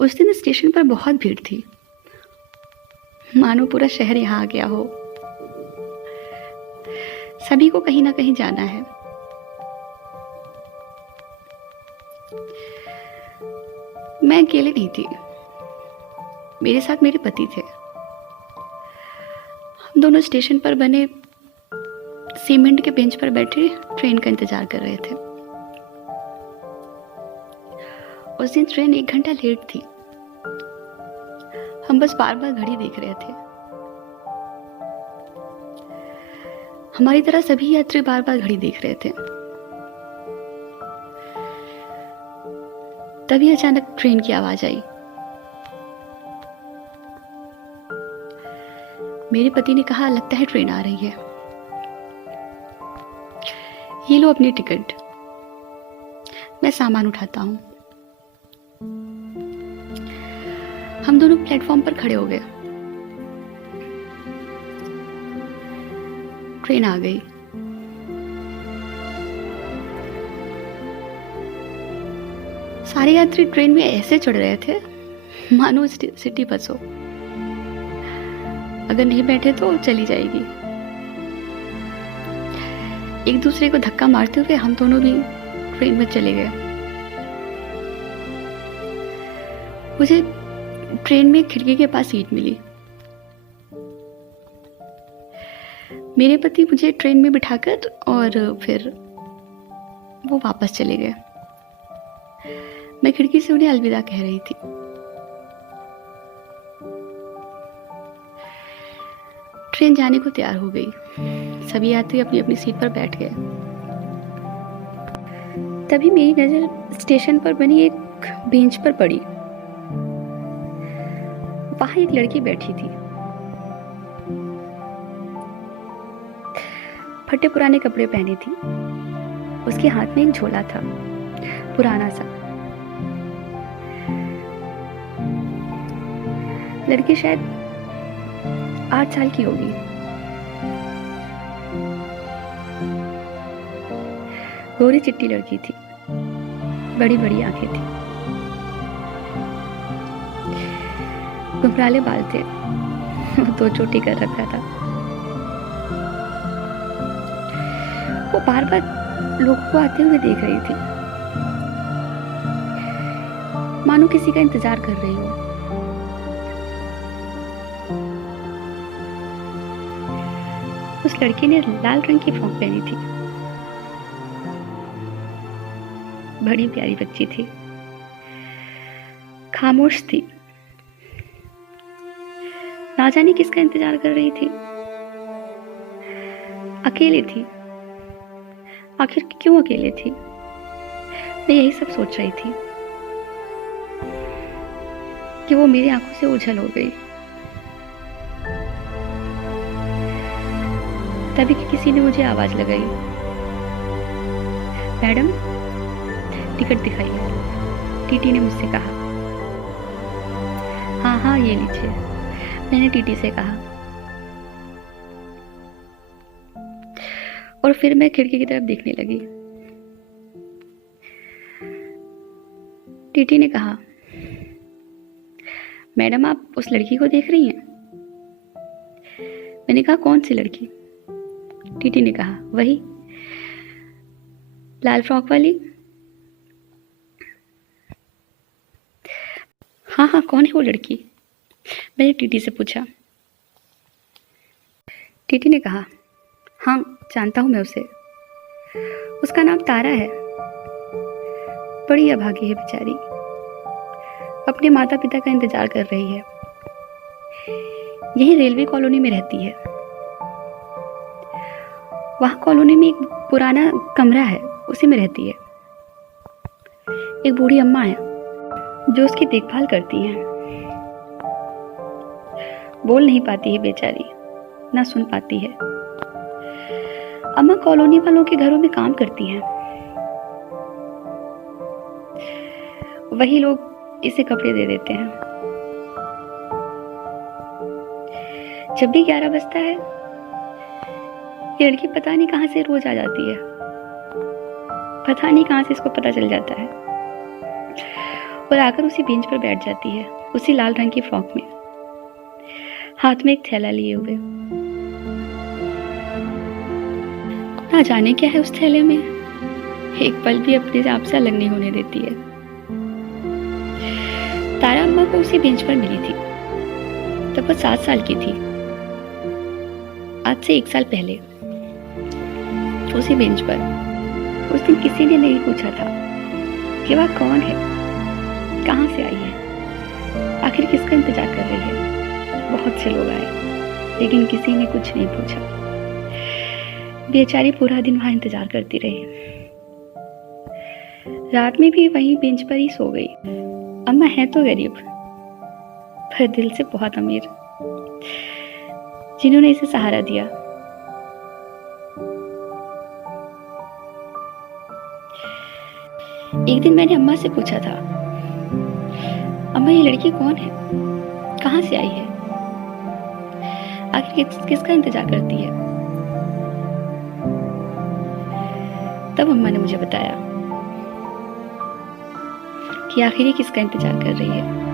उस दिन स्टेशन पर बहुत भीड़ थी, मानो पूरा शहर यहाँ आ गया हो। सभी को कहीं ना कहीं जाना है। मैं अकेले नहीं थी, मेरे साथ मेरे पति थे। हम दोनों स्टेशन पर बने सीमेंट के बेंच पर बैठे ट्रेन का इंतजार कर रहे थे। उस दिन ट्रेन 1 घंटा लेट थी। हम बस बार बार घड़ी देख रहे थे। हमारी तरह सभी यात्री बार बार घड़ी देख रहे थे। तभी अचानक ट्रेन की आवाज आई। मेरे पति ने कहा, लगता है ट्रेन आ रही है, ये लो अपनी टिकट। मैं सामान उठाता हूं। हम दोनों प्लेटफॉर्म पर खड़े हो गए। ट्रेन आ गई। सारे यात्री ट्रेन में ऐसे चढ़ रहे थे मानो सिटी बस हो। अगर नहीं बैठे तो चली जाएगी। एक दूसरे को धक्का मारते हुए हम दोनों भी ट्रेन में चले गए। मुझे ट्रेन में खिड़की के पास सीट मिली। मेरे पति मुझे ट्रेन में बिठाकर और फिर वो वापस चले गए। मैं खिड़की से उन्हें अलविदा कह रही थी। ट्रेन जाने को तैयार हो गई। सभी यात्री अपनी अपनी सीट पर बैठ गए। तभी मेरी नजर स्टेशन पर बनी एक बेंच पर पड़ी। वहां एक लड़की बैठी थी। फटे पुराने कपड़े पहने थी। उसके हाथ में एक झोला था, पुराना सा। लड़की शायद 8 साल की होगी। गोरी चिट्टी लड़की थी, बड़ी बड़ी आंखें थी, घुंघराले बाल थे, 2 चोटी कर रखा था। वो बार बार लोगों को आते हुए देख रही थी, मानो किसी का इंतजार कर रही हो। उस लड़की ने लाल रंग की फ्रॉक पहनी थी। बड़ी प्यारी बच्ची थी, खामोश थी, ना जाने किसका इंतजार कर रही थी। अकेले थी। आखिर क्यों अकेले थी? मैं यही सब सोच रही थी कि वो मेरी आंखों से ओझल हो गई। तभी किसी ने मुझे आवाज लगाई, मैडम टिकट दिखाइए। टीटी ने मुझसे कहा। हाँ हाँ ये लीजिए, मैंने टीटी से कहा। और फिर मैं खिड़की की तरफ देखने लगी। टीटी ने कहा, मैडम आप उस लड़की को देख रही हैं? मैंने कहा, कौन सी लड़की? टीटी ने कहा, वही लाल फ्रॉक वाली। हाँ हाँ कौन है वो लड़की? मैंने टीटी से पूछा। टीटी ने कहा, हाँ जानता हूं मैं उसे, उसका नाम तारा है। बड़ी अभागी है बेचारी, अपने माता पिता का इंतजार कर रही है। यही रेलवे कॉलोनी में रहती है। वहां कॉलोनी में एक पुराना कमरा है, उसी में रहती है। एक बूढ़ी अम्मा है जो उसकी देखभाल करती हैं। बोल नहीं पाती है बेचारी, ना सुन पाती है। अम्मा कॉलोनी वालों के घरों में काम करती हैं। वही लोग इसे कपड़े दे देते हैं। जब भी 11 बजता है, ये लड़की पता नहीं कहां से रोज आ जाती है। पता नहीं कहां से इसको पता चल जाता है। और आकर उसी बेंच पर बैठ जाती है, उसी लाल रंग की फ्रॉक में, हाथ में एक थैला लिए हुए। ना जाने क्या है उस थैले में, एक पल भी अपने आप से अलग नहीं होने देती है। तारा अम्मा को उसी बेंच पर मिली थी, तब वो 7 साल की थी। आज से 1 साल पहले उसी बेंच पर उस दिन किसी ने नहीं पूछा था कि वह कौन है, कहाँ से आई है, आखिर किसका इंतजार कर रही है। बहुत से लोग आए, लेकिन किसी ने कुछ नहीं पूछा। बेचारी पूरा दिन वहां इंतजार करती रही। रात में भी वहीं बेंच पर ही सो गई। अम्मा है तो गरीब, पर दिल से बहुत अमीर, जिन्होंने इसे सहारा दिया। एक दिन मैंने अम्मा से पूछा था, अम्मा ये लड़की कौन है, कहाँ से आई है, आखिर किसका इंतजार करती है। तब अम्मा ने मुझे बताया कि आखिर ये किसका इंतजार कर रही है।